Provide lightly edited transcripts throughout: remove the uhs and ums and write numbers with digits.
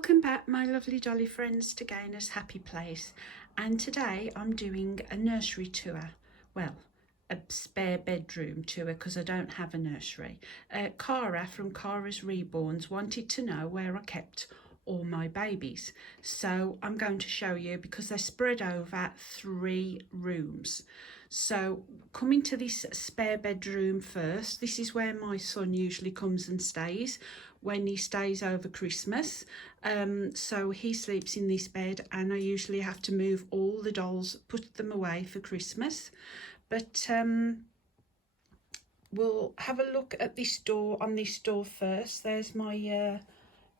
Welcome back, my lovely dolly friends, to Gainer's Happy Place, and today I'm doing a nursery tour. Well, a spare bedroom tour because I don't have a nursery. Cara from Cara's Reborns wanted to know where I kept all my babies, so I'm going to show you because they're spread over 3 rooms. So coming to this spare bedroom first, this is where my son usually comes and stays when he stays over Christmas. So he sleeps in this bed, and I usually have to move all the dolls, put them away for Christmas. But we'll have a look at this door, on this door first. There's my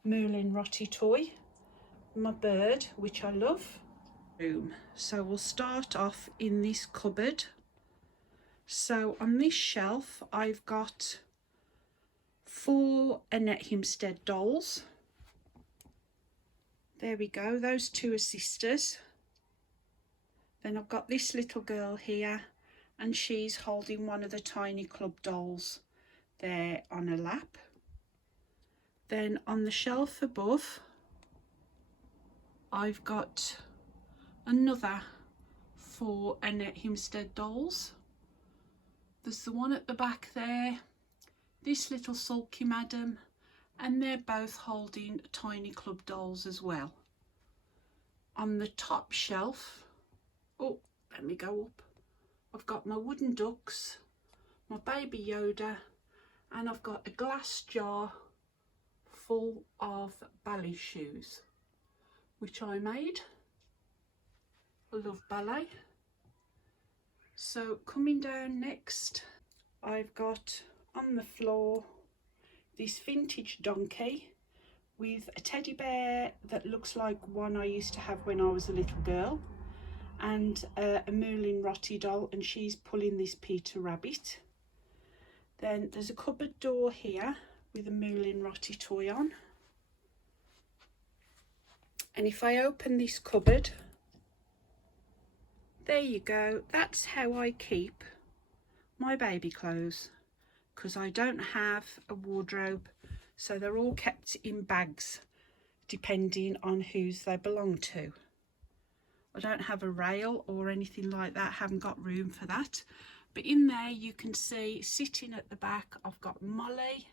Moulin Rotty toy, my bird, which I love. So we'll start off in this cupboard. So on this shelf I've got 4 Annette Hempstead dolls. There we go, those 2 are sisters. Then I've got this little girl here, and she's holding one of the Tiny Club dolls there on her lap. Then on the shelf above I've got another 4 Annette Hempstead dolls. There's the one at the back there, this little sulky madam, and they're both holding Tiny Club dolls as well. On the top shelf, oh, let me go up, I've got my wooden ducks, my baby Yoda, and I've got a glass jar full of ballet shoes, which I made. I love ballet. So coming down next, I've got on the floor this vintage donkey with a teddy bear that looks like one I used to have when I was a little girl, and a Moulin Rotty doll, and she's pulling this Peter Rabbit. Then there's a cupboard door here with a Moulin Rotty toy on, and if I open this cupboard, there you go, that's how I keep my baby clothes, because I don't have a wardrobe, so they're all kept in bags depending on whose they belong to. I don't have a rail or anything like that, haven't got room for that. But in there you can see, sitting at the back, I've got Molly,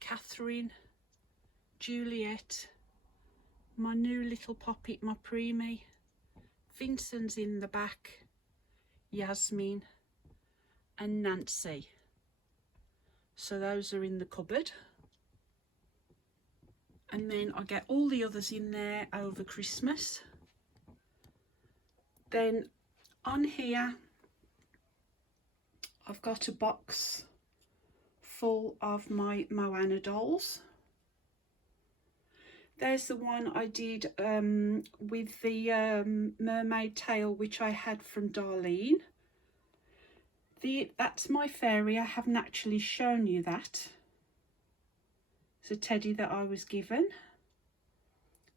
Catherine, Juliet, my new little poppet, my preemie, Vincent's in the back, Yasmin and Nancy. So those are in the cupboard. And then I get all the others in there over Christmas. Then on here I've got a box full of my Moana dolls. There's the one I did with the mermaid tail, which I had from Darlene. That's my fairy. I haven't actually shown you that. It's a teddy that I was given.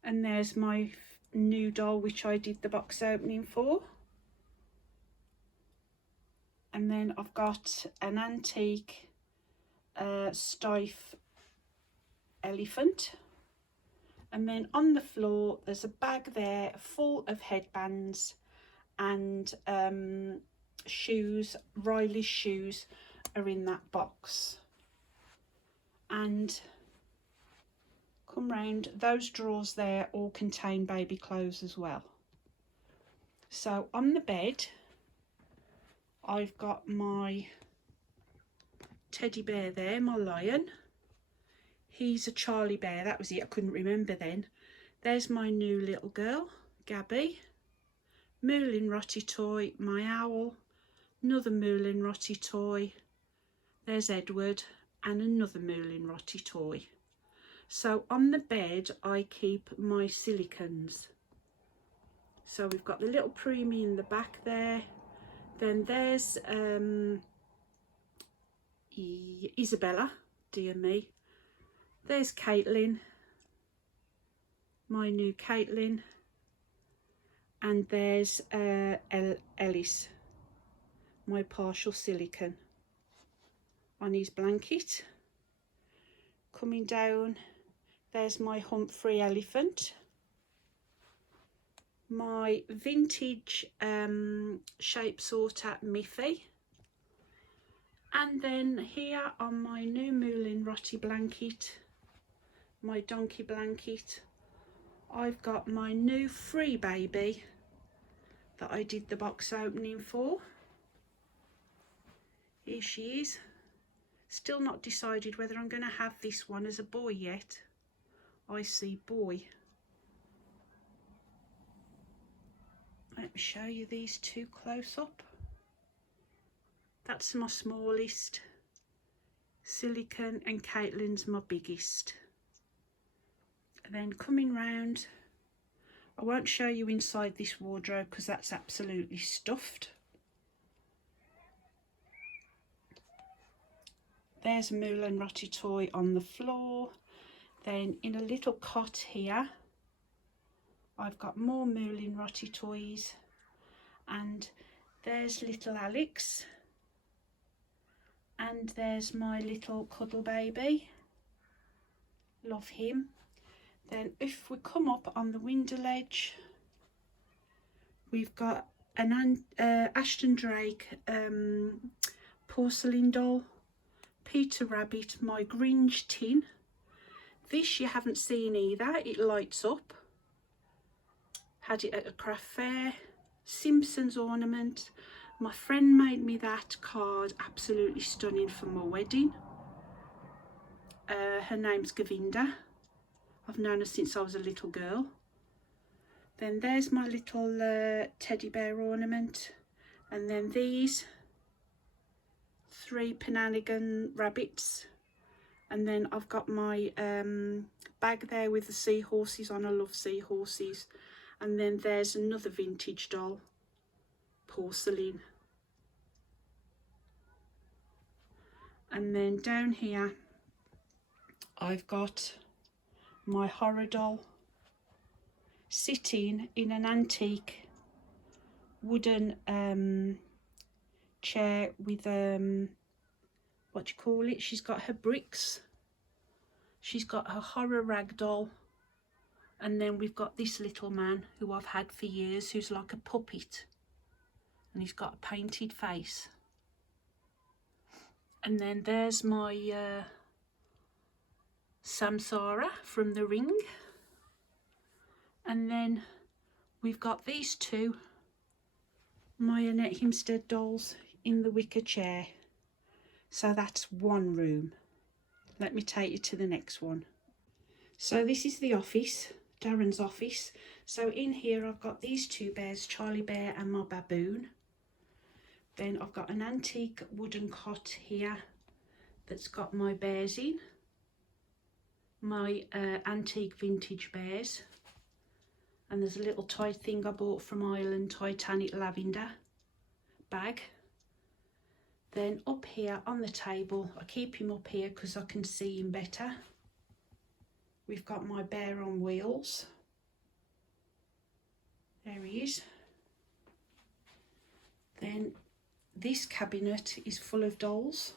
And there's my new doll, which I did the box opening for. And then I've got an antique stiff elephant. And then on the floor there's a bag there full of headbands and shoes. Riley's shoes are in that box. And come round, those drawers there all contain baby clothes as well. So on the bed I've got my teddy bear there, my lion. He's a Charlie bear, that was it, I couldn't remember then. There's my new little girl, Gabby. Moulin Rotty toy, my owl. Another Moulin Rotty toy. There's Edward, and another Moulin Rotty toy. So on the bed I keep my silicons. So we've got the little preemie in the back there. Then there's Isabella, dear me. There's Caitlin, my new Caitlin, and there's Ellis, my partial silicon, on his blanket. Coming down, There's my Humphrey elephant. My vintage shape sorter Miffy. And then here on my new Moulin Rotty blanket, my donkey blanket, I've got my new free baby that I did the box opening for. Here she is. Still not decided whether I'm going to have this one as a boy yet. I see boy. Let me show you these two close up. That's my smallest. Silicon and Caitlin's my biggest. And then coming round, I won't show you inside this wardrobe because that's absolutely stuffed. There's a Moulin Rotty toy on the floor. Then in a little cot here, I've got more Moulin Rotty toys. And there's little Alex. And there's my little cuddle baby. Love him. Then if we come up on the window ledge, we've got an Ashton Drake porcelain doll, Peter Rabbit, my Grinch tin. This you haven't seen either, it lights up. Had it at a craft fair. Simpsons ornament. My friend made me that card, absolutely stunning, for my wedding. Her name's Govinda. I've known her since I was a little girl. Then there's my little teddy bear ornament. And then these 3 Penanigan rabbits. And then I've got my bag there with the seahorses on. I love seahorses. And then there's another vintage doll, porcelain. And then down here I've got my horror doll sitting in an antique wooden chair with what do you call it, she's got her bricks, she's got her horror rag doll, and then we've got this little man who I've had for years, who's like a puppet, and he's got a painted face. And then there's my Samsara from The Ring. And then we've got these 2 my Annette Hempstead dolls in the wicker chair. So that's one room. Let me take you to the next one. So this is the office, Darren's office. So in here I've got these 2 bears, Charlie Bear and my baboon. Then I've got an antique wooden cot here that's got my bears in, my antique vintage bears. And there's a little toy thing I bought from Ireland, Titanic lavender bag. Then up here on the table, I keep him up here because I can see him better. We've got my bear on wheels. There he is. Then this cabinet is full of dolls.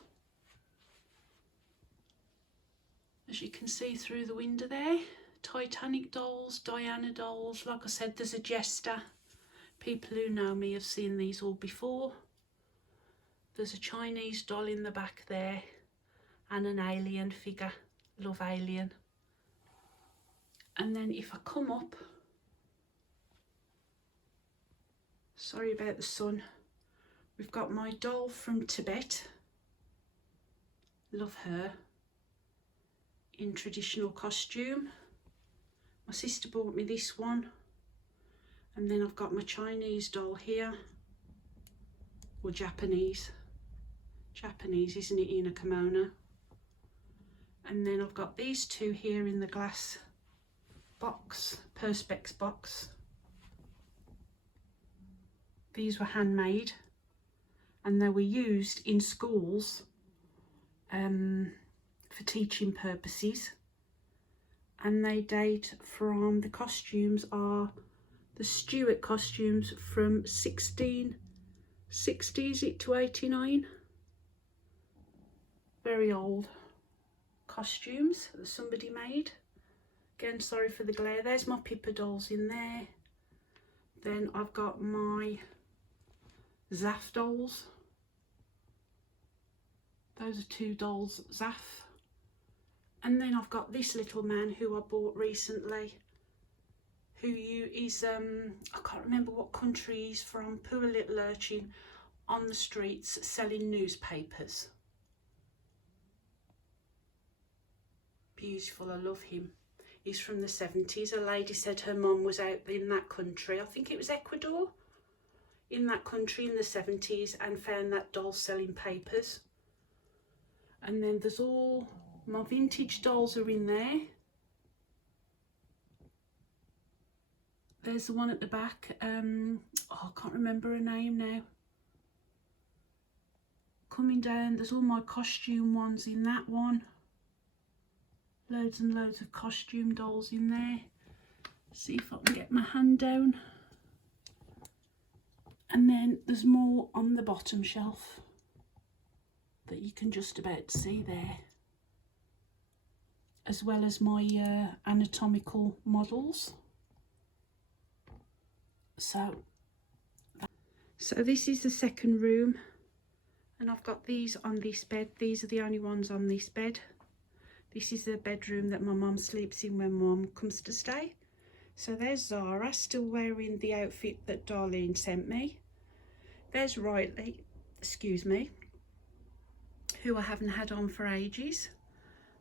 As you can see through the window there, Titanic dolls, Diana dolls. Like I said, there's a jester. People who know me have seen these all before. There's a Chinese doll in the back there and an alien figure. Love Alien. And then if I come up, sorry about the sun, we've got my doll from Tibet. Love her. In traditional costume. My sister bought me this one. And then I've got my Chinese doll here. Or Japanese. Japanese, isn't it, in a kimono? And then I've got these 2 here in the glass box, perspex box. These were handmade and they were used in schools for teaching purposes, and they date from, the costumes are the Stuart costumes from 1660, is it, to 89. Very old costumes that somebody made. Again, sorry for the glare. There's my Pippa dolls in there. Then I've got my Zaf dolls. Those are 2 dolls, Zaf. And then I've got this little man who I bought recently, who is, I can't remember what country he's from, poor little urchin on the streets selling newspapers. Beautiful, I love him. He's from the 70s. A lady said her mum was out in that country, I think it was Ecuador, in that country in the 70s, and found that doll selling papers. And then there's all my vintage dolls are in there. There's the one at the back. Oh, I can't remember her name now. Coming down, there's all my costume ones in that one. Loads and loads of costume dolls in there. See if I can get my hand down. And then there's more on the bottom shelf that you can just about see there, as well as my anatomical models. So this is the second room, and I've got these on this bed. These are the only ones on this bed. This is the bedroom that my mum sleeps in when mum comes to stay. So there's Zara, still wearing the outfit that Darlene sent me. There's Riley, excuse me, who I haven't had on for ages.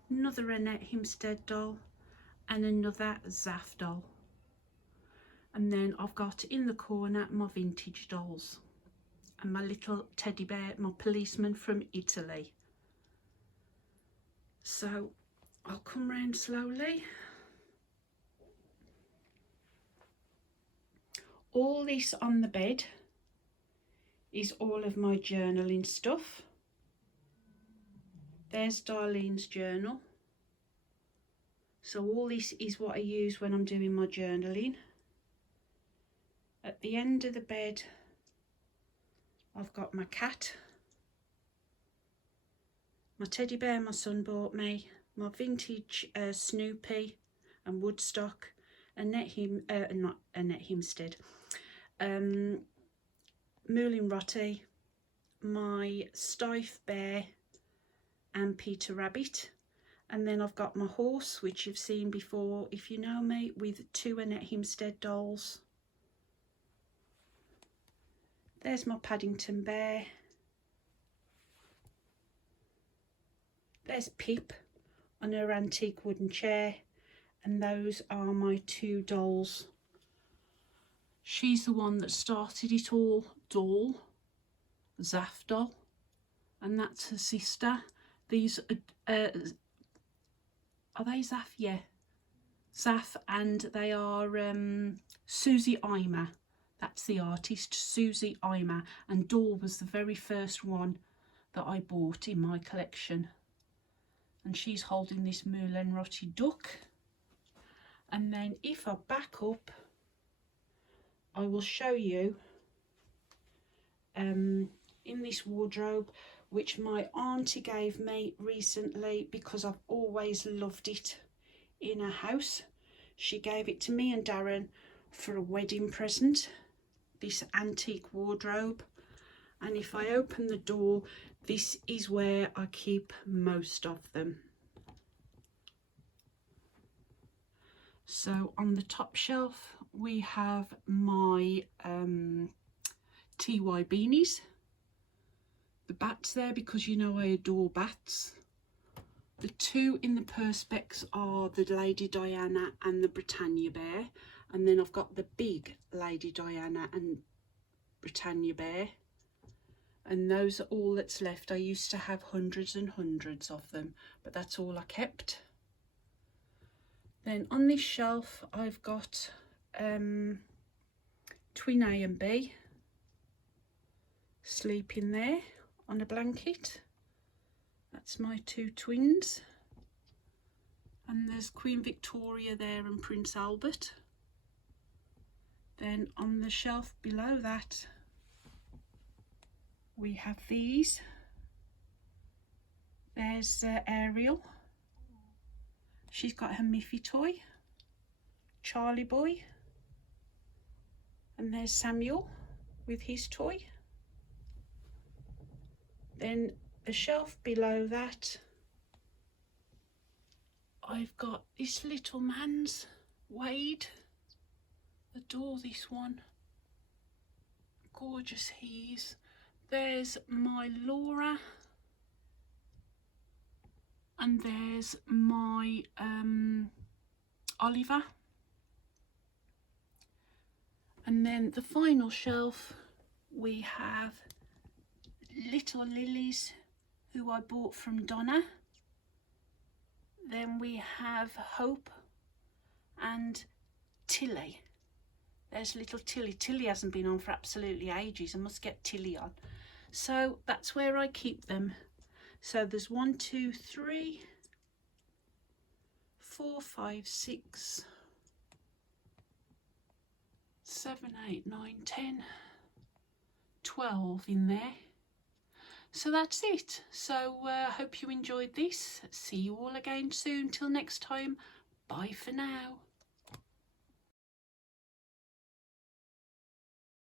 Another Annette Hempstead doll, and another Zaf doll. And then I've got in the corner my vintage dolls and my little teddy bear, my policeman from Italy. So I'll come round slowly. All this on the bed is all of my journaling stuff. There's Darlene's journal. So all this is what I use when I'm doing my journaling. At the end of the bed, I've got my cat, my teddy bear my son bought me, my vintage Snoopy and Woodstock, not Annette Hempstead, Moulin Rotti, my Stife Bear and Peter Rabbit. And then I've got my horse, which you've seen before if you know me, with 2 Annette Hempstead dolls. There's my Paddington Bear. There's Pip on her antique wooden chair. And those are my 2 dolls. She's the one that started it all, Doll, Zaf doll. And that's her sister. These are they Zaf? Yeah. Zaf, and they are Susie Imer. That's the artist, Susie Imer, and Doll was the very first one that I bought in my collection. And she's holding this Moulin Rotti duck. And then if I back up, I will show you in this wardrobe, which my auntie gave me recently because I've always loved it in a house. She gave it to me and Darren for a wedding present, this antique wardrobe. And if I open the door, this is where I keep most of them. So on the top shelf we have my TY beanies, the bats there because you know I adore bats. The 2 in the perspex are the Lady Diana and the Britannia Bear, and then I've got the big Lady Diana and Britannia Bear, and those are all that's left. I used to have hundreds and hundreds of them, but that's all I kept. Then on this shelf I've got twin A and B sleeping there on a blanket. That's my 2 twins. And there's Queen Victoria there and Prince Albert. Then on the shelf below that we have these. There's Ariel. She's got her Miffy toy Charlie boy. And there's Samuel with his toy. Then the shelf below that, I've got this little man's Wade. Adore this one. Gorgeous he is. There's my Laura. And there's my Oliver. And then the final shelf, we have little lilies who I bought from Donna. Then we have Hope and Tilly. There's little Tilly. Tilly hasn't been on for absolutely ages. I must get Tilly on. So that's where I keep them. So there's 1, 2, 3, 4, 5, 6, 7, 8, 9, 10, 12 in there. So that's it. So I hope you enjoyed this. See you all again soon. Till next time. Bye for now.